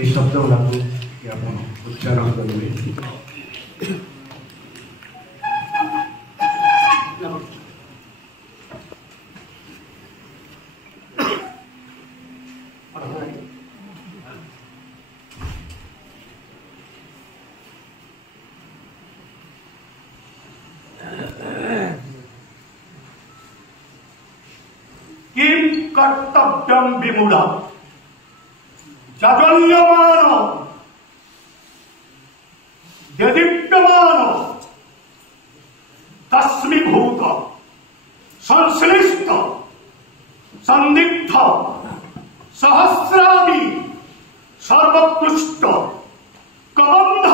এই শব্দগুলোকে ଆପଣ ଉଚ୍ଚାରଣ କରିବେ। किं कर्तव्यं विमूढ जाजल्यमान यदीप्यमान तस्मीभूत संश्लिष्ट संदिग्ध सहस्रादि सर्वपृष्ठ कबंध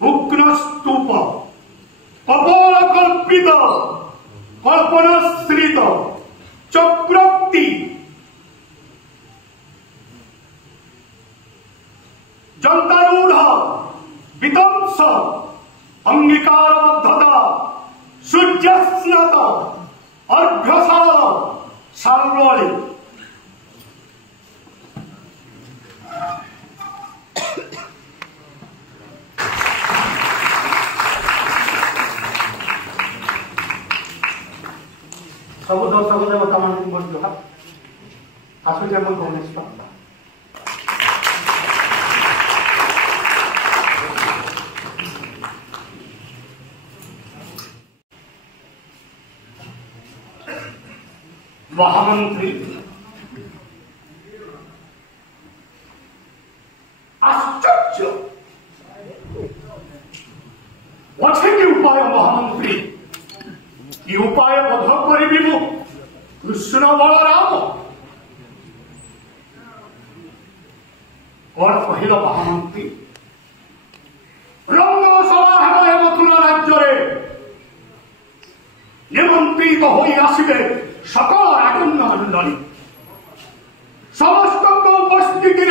उग्रस्तूप कपोल कल्पित कल्पनाश्रित चक्रोक्ति जंतारूढ़ विध्वंस अंगीकारबद्धता सूर्यस्नात अर्घ्यसाल साल्वली सब दर्शक देवता मान बंधु आसुचे मन कौन महामंत्री आश्चर्य अच्छे कि उपाय महामंत्री ये उपाय बध करी कृष्ण बलराम और कहल महामंत्री रंग सभा हे मथुरा राज्य निमंत्रित हो आसवे सकल राजन्य मंडली समस्त उपस्थिति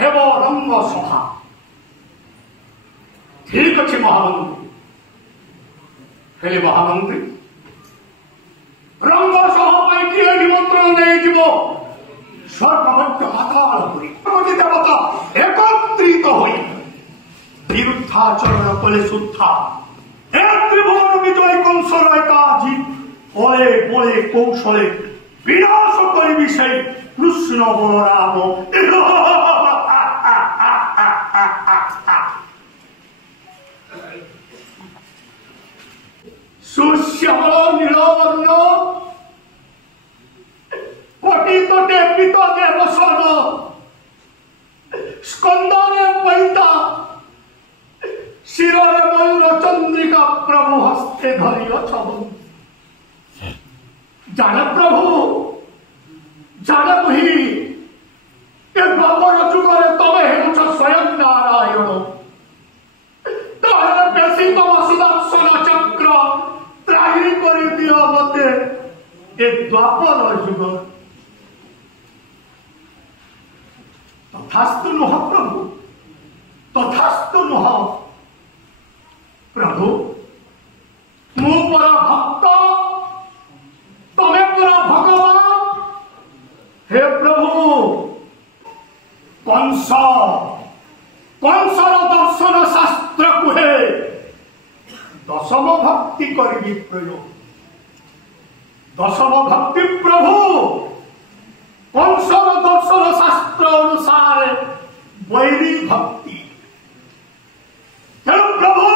हेब रंग सभा ठीक अच्छे महामंत्री हेले महामंत्री रंग सभा किए निमंत्रण नहीं स्वर्गमध्य पाताल देवता एकत्रित हो विरुद्धाचरण कले शुद्धा त्रिभुवन विजय कंसर एकाजी बले बले कौशले विनाश कर विषय कृष्ण बलराम सुश्यामल नीलवर्ण कोटि तटे पित देवसन स्कंदने पैता शिरे मयूर चंद्रिका प्रभु हस्ते धरी अछबन जान प्रभु जान मुहि ए द्वापर जुगरे तबे हेउछ स्वयं नारायण ताहले बेसी तम सुदर्शन चक्र त्राही करि दियो मते ए द्वापर जुग तथास्तु नुह प्रभु तथास्तु नुह प्रभु मु पर भक्त तमे पूरा भगवान हे प्रभु कंसर दर्शन शास्त्र कुहे दशम भक्ति करी प्रयोग दशम भक्ति प्रभु कंसर दर्शन शास्त्र अनुसार वैरी भक्ति तेणु प्रभु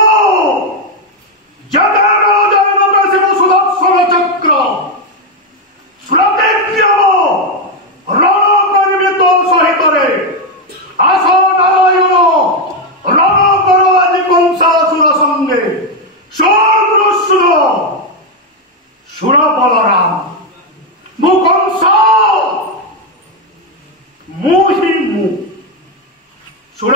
सुदर्शन चक्र रण करिवे तो सहित आस नारायण रण कर आज कंसासुर संगे कृष्ण सुर बलराम मु कंस मु ही मु सुर